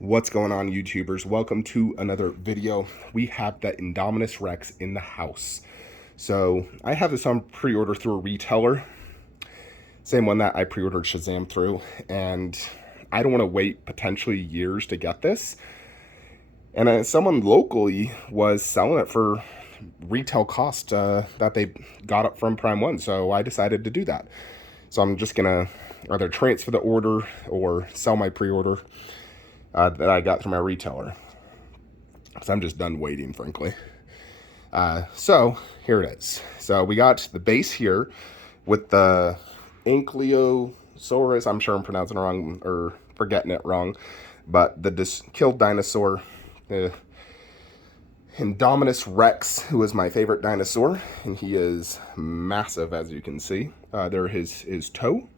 What's going on, YouTubers? Welcome to another video. We have the Indominus Rex in the house. So I have this on pre-order through a retailer, same one that I pre-ordered Shazam through, and I don't want to wait potentially years to get this. And someone locally was selling it for retail cost that they got it from Prime One, so I decided to do that. So I'm just gonna either transfer the order or sell my pre-order that I got through my retailer. So I'm just done waiting, frankly. So here it is. So we got the base here with the Ankylosaurus. I'm sure I'm pronouncing it wrong or forgetting it wrong, but the killed dinosaur, the Indominus Rex, who is my favorite dinosaur, and he is massive, as you can see. There his toe.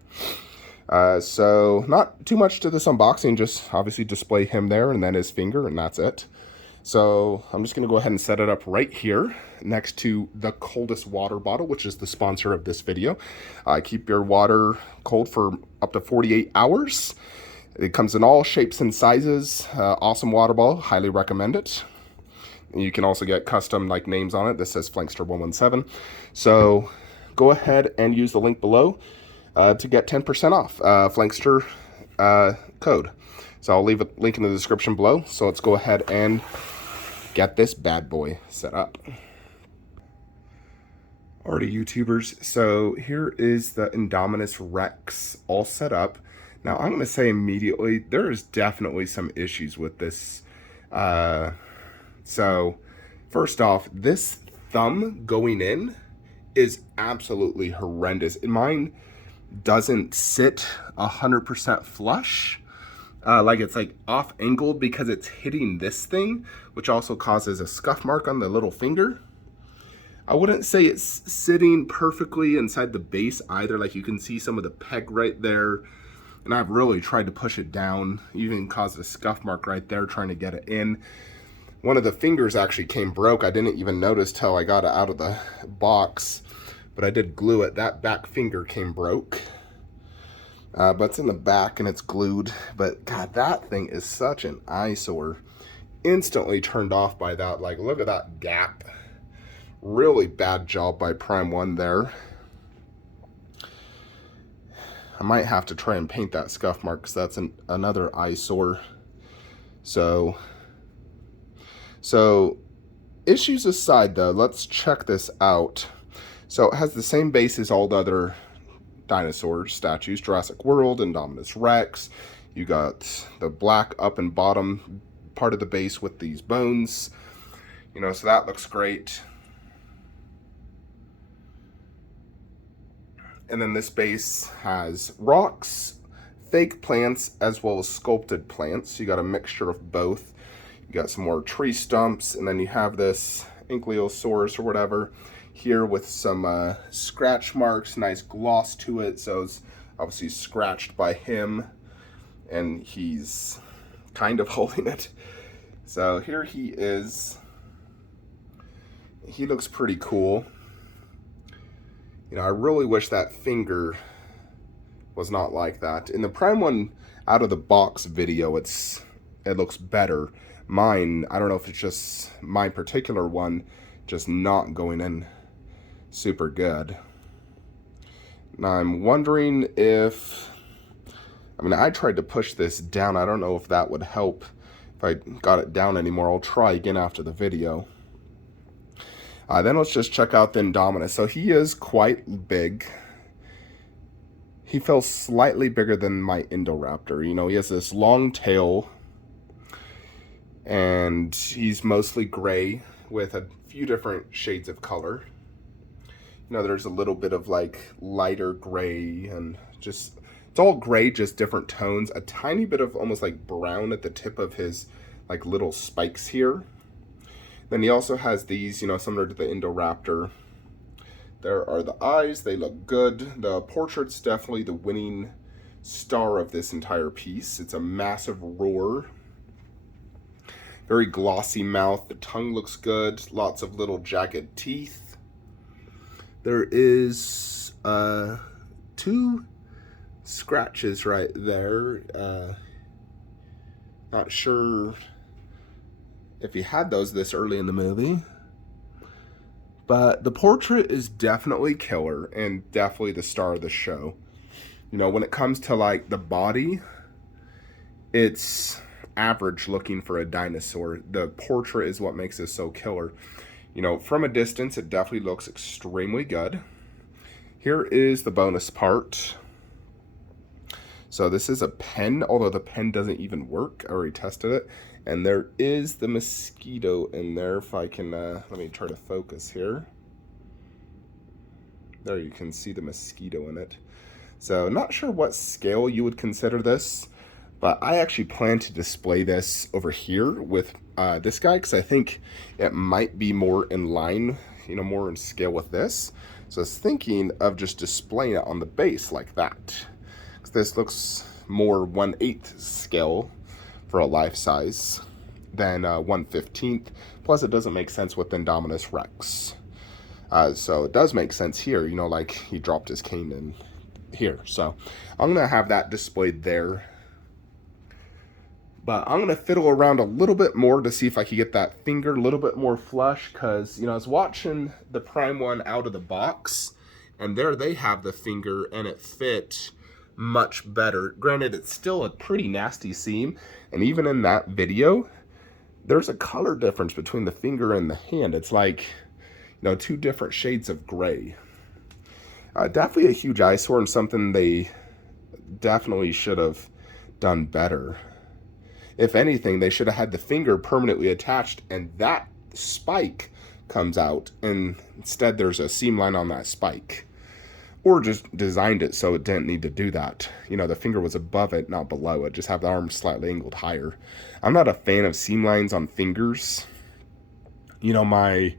So not too much to this unboxing, just obviously display him there and then his finger, and that's it. So I'm just going to go ahead and set it up right here next to the coldest water bottle, which is the sponsor of this video. Keep your water cold for up to 48 hours. It comes in all shapes and sizes. Awesome water bottle. Highly recommend it. You can also get custom like names on it. This says Flankster 117. So go ahead and use the link below to get 10% off Flankster code. So I'll leave a link in the description below. So let's go ahead and get this bad boy set up. Alrighty, YouTubers, so here is the Indominus Rex all set up. Now I'm going to say immediately, there is definitely some issues with this. So first off, this thumb going in is absolutely horrendous. Mine doesn't sit 100% flush. Like it's like off angled because it's hitting this thing, which also causes a scuff mark on the little finger. I wouldn't say it's sitting perfectly inside the base either. Like you can see some of the peg right there, and I've really tried to push it down, even caused a scuff mark right there trying to get it in. One of the fingers actually came broke. I didn't even notice till I got it out of the box, but I did glue it. That back finger came broke. But it's in the back and it's glued. But God, that thing is such an eyesore. Instantly turned off by that. Like, look at that gap. Really bad job by Prime One there. I might have to try and paint that scuff mark because that's another eyesore. So issues aside though, let's check this out. So it has the same base as all the other dinosaur statues, Jurassic World, Indominus Rex. You got the black up and bottom part of the base with these bones. You know, so that looks great. And then this base has rocks, fake plants, as well as sculpted plants. You got a mixture of both. You got some more tree stumps, and then you have this Ankylosaurus or whatever here with some scratch marks, nice gloss to it. So it's obviously scratched by him, and he's kind of holding it. So here he is. He looks pretty cool. You know, I really wish that finger was not like that. In the Prime One out of the box video, it looks better. Mine, I don't know if it's just my particular one, just not going in super good. Now I'm wondering if, I mean, I tried to push this down. I don't know if that would help if I got it down anymore. I'll try again after the video. Then let's just check out the Indominus. So he is quite big. He feels slightly bigger than my Indoraptor. You know, he has this long tail, and he's mostly gray with a few different shades of color. You know, there's a little bit of like lighter gray and just, it's all gray, just different tones. A tiny bit of almost like brown at the tip of his like little spikes here. Then he also has these, you know, similar to the Indoraptor. There are the eyes, they look good. The portrait's definitely the winning star of this entire piece. It's a massive roar. Very glossy mouth, the tongue looks good, lots of little jagged teeth. There is 2 scratches right there. Not sure if he had those this early in the movie. But the portrait is definitely killer and definitely the star of the show. You know, when it comes to like the body, it's average looking for a dinosaur. The portrait is what makes this so killer. You know, from a distance, it definitely looks extremely good. Here is the bonus part. So this is a pen, although the pen doesn't even work. I already tested it. And there is the mosquito in there. If I can, let me try to focus here. There you can see the mosquito in it. So not sure what scale you would consider this, but I actually plan to display this over here with this guy, because I think it might be more in line, you know, more in scale with this. So I was thinking of just displaying it on the base like that. Because this looks more 1/8 scale for a life size than 1/15. Plus it doesn't make sense with Indominus Rex. So it does make sense here, you know, like he dropped his cane in here. So I'm going to have that displayed there. But I'm going to fiddle around a little bit more to see if I can get that finger a little bit more flush. Because, you know, I was watching the Prime one out of the box, and there they have the finger, and it fit much better. Granted, it's still a pretty nasty seam. And even in that video, there's a color difference between the finger and the hand. It's like, you know, 2 different shades of gray. Definitely a huge eyesore, and something they definitely should have done better. If anything, they should have had the finger permanently attached and that spike comes out, and instead there's a seam line on that spike. Or just designed it so it didn't need to do that. You know, the finger was above it, not below it. Just have the arm slightly angled higher. I'm not a fan of seam lines on fingers. You know, my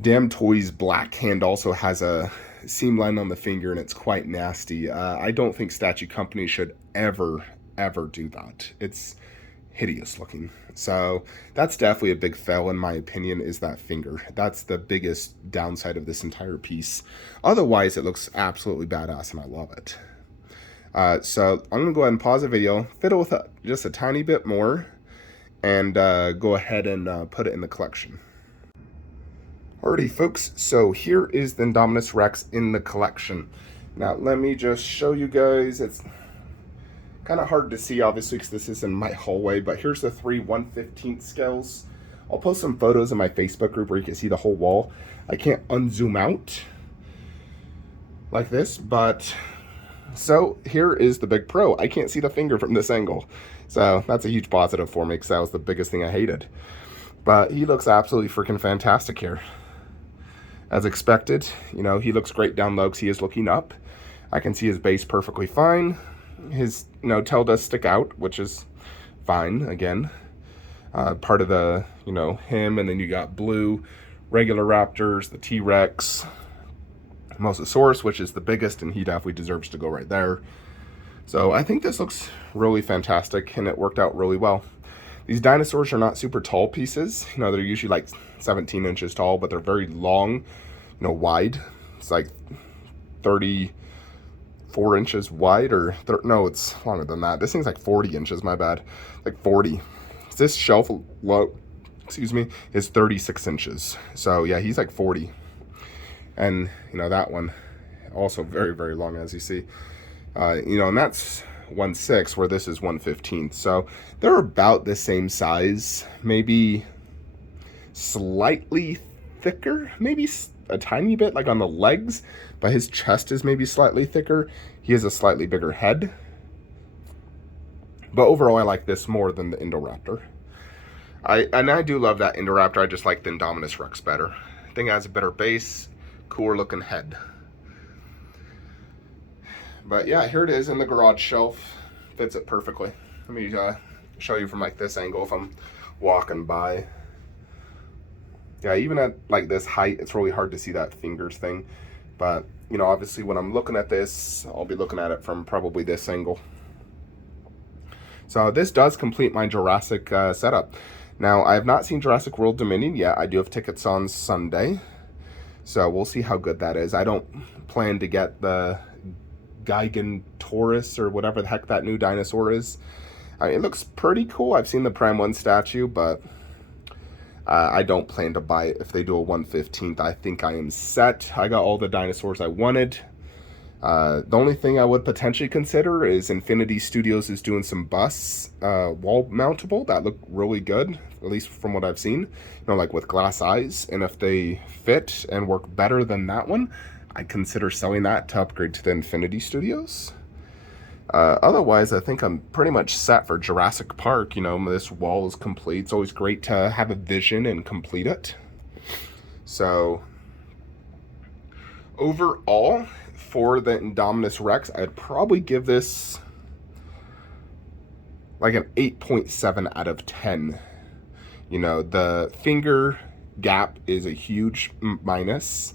Damn Toys Black Hand also has a seam line on the finger, and it's quite nasty. I don't think Statue Company should ever do that. It's hideous looking. So that's definitely a big fail in my opinion, is that finger. That's the biggest downside of this entire piece. Otherwise, it looks absolutely badass and I love it. So I'm gonna go ahead and pause the video, fiddle with just a tiny bit more, and go ahead and put it in the collection. Alrighty folks, so here is the Indominus Rex in the collection. Now let me just show you guys. It's kind of hard to see obviously because this is in my hallway, but here's the 3 1/15 scales. I'll post some photos in my Facebook group where you can see the whole wall. I can't unzoom out like this, but so here is the big pro. I can't see the finger from this angle, so that's a huge positive for me because that was the biggest thing I hated. But he looks absolutely freaking fantastic here. As expected, you know, he looks great down low because he is looking up. I can see his base perfectly fine. His, you know, tail does stick out, which is fine, again. Part of the, you know, him, and then you got blue, regular raptors, the T-Rex, Mosasaurus, which is the biggest, and he definitely deserves to go right there. So I think this looks really fantastic, and it worked out really well. These dinosaurs are not super tall pieces. You know, they're usually like 17 inches tall, but they're very long, you know, wide. It's like 34 inches wide, or no, it's longer than that. This thing's like 40 inches, my bad. Like 40. This shelf, excuse me, is 36 inches. So yeah, he's like 40. And, you know, that one also very, very long, as you see. You know, and that's 1/6, where this is 1/15. So they're about the same size, maybe slightly thicker, maybe a tiny bit like on the legs, but his chest is maybe slightly thicker. He has a slightly bigger head. But overall, I like this more than the Indoraptor. I do love that Indoraptor. I just like the Indominus Rex better. I think it has a better base, cooler looking head. But yeah, here it is in the garage shelf. Fits it perfectly. Let me show you from like this angle if I'm walking by. Yeah, even at like this height, it's really hard to see that fingers thing. But, you know, obviously when I'm looking at this, I'll be looking at it from probably this angle. So this does complete my Jurassic setup. Now, I have not seen Jurassic World Dominion yet. I do have tickets on Sunday. So we'll see how good that is. I don't plan to get the Gigantorus or whatever the heck that new dinosaur is. It looks pretty cool. I've seen the Prime 1 statue, but I don't plan to buy it if they do a 1/15th. I think I am set. I got all the dinosaurs I wanted. The only thing I would potentially consider is Infinity Studios is doing some busts, wall mountable that look really good, at least from what I've seen, like with glass eyes. And if they fit and work better than that one, I consider selling that to upgrade to the Infinity Studios. Otherwise, I think I'm pretty much set for Jurassic Park. This wall is complete. It's always great to have a vision and complete it. So, overall, for the Indominus Rex, I'd probably give this like an 8.7 out of 10. The finger gap is a huge minus.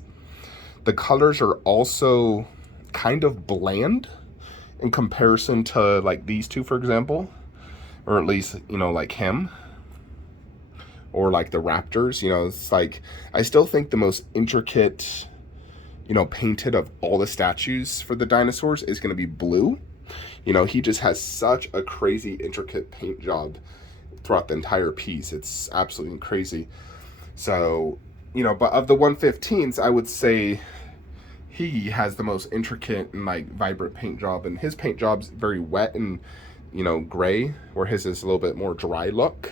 The colors are also kind of bland in comparison to like these two, for example, or at least, like him, or like the raptors. It's like, I still think the most intricate, painted of all the statues for the dinosaurs is going to be Blue. He just has such a crazy intricate paint job throughout the entire piece. It's absolutely crazy. So, but of the 1/15s, I would say he has the most intricate and like vibrant paint job, and his paint job's very wet and gray, where his is a little bit more dry look.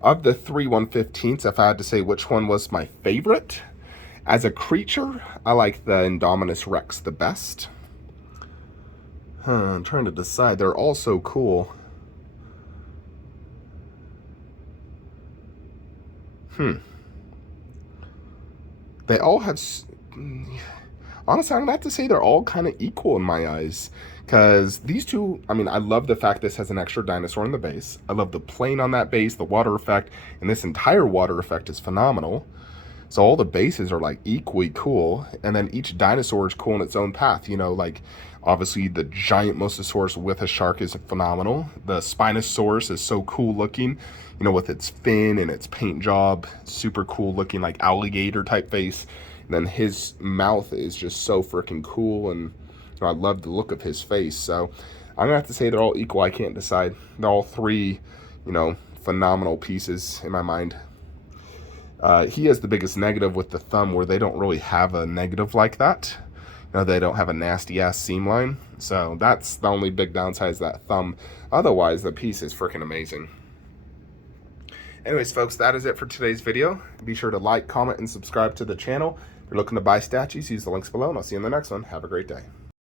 Of the 3 1/15s, if I had to say which one was my favorite, as a creature, I like the Indominus Rex the best. I'm trying to decide. They're all so cool. They all have... Honestly, I'm going to have to say they're all kind of equal in my eyes. Because these two, I love the fact this has an extra dinosaur in the base. I love the plane on that base, the water effect, and this entire water effect is phenomenal. So all the bases are like equally cool, and then each dinosaur is cool in its own path. Like obviously the giant mosasaurus with a shark is phenomenal. The Spinosaurus is so cool looking, with its fin and its paint job, super cool looking, like alligator type face. And then his mouth is just so freaking cool, and I love the look of his face. So I'm gonna have to say they're all equal. I can't decide. They're all three, phenomenal pieces in my mind. He has the biggest negative with the thumb, where they don't really have a negative like that. They don't have a nasty ass seam line. So that's the only big downside, is that thumb. Otherwise, the piece is freaking amazing. Anyways, folks, that is it for today's video. Be sure to like, comment, and subscribe to the channel. If you're looking to buy statues, use the links below, and I'll see you in the next one. Have a great day.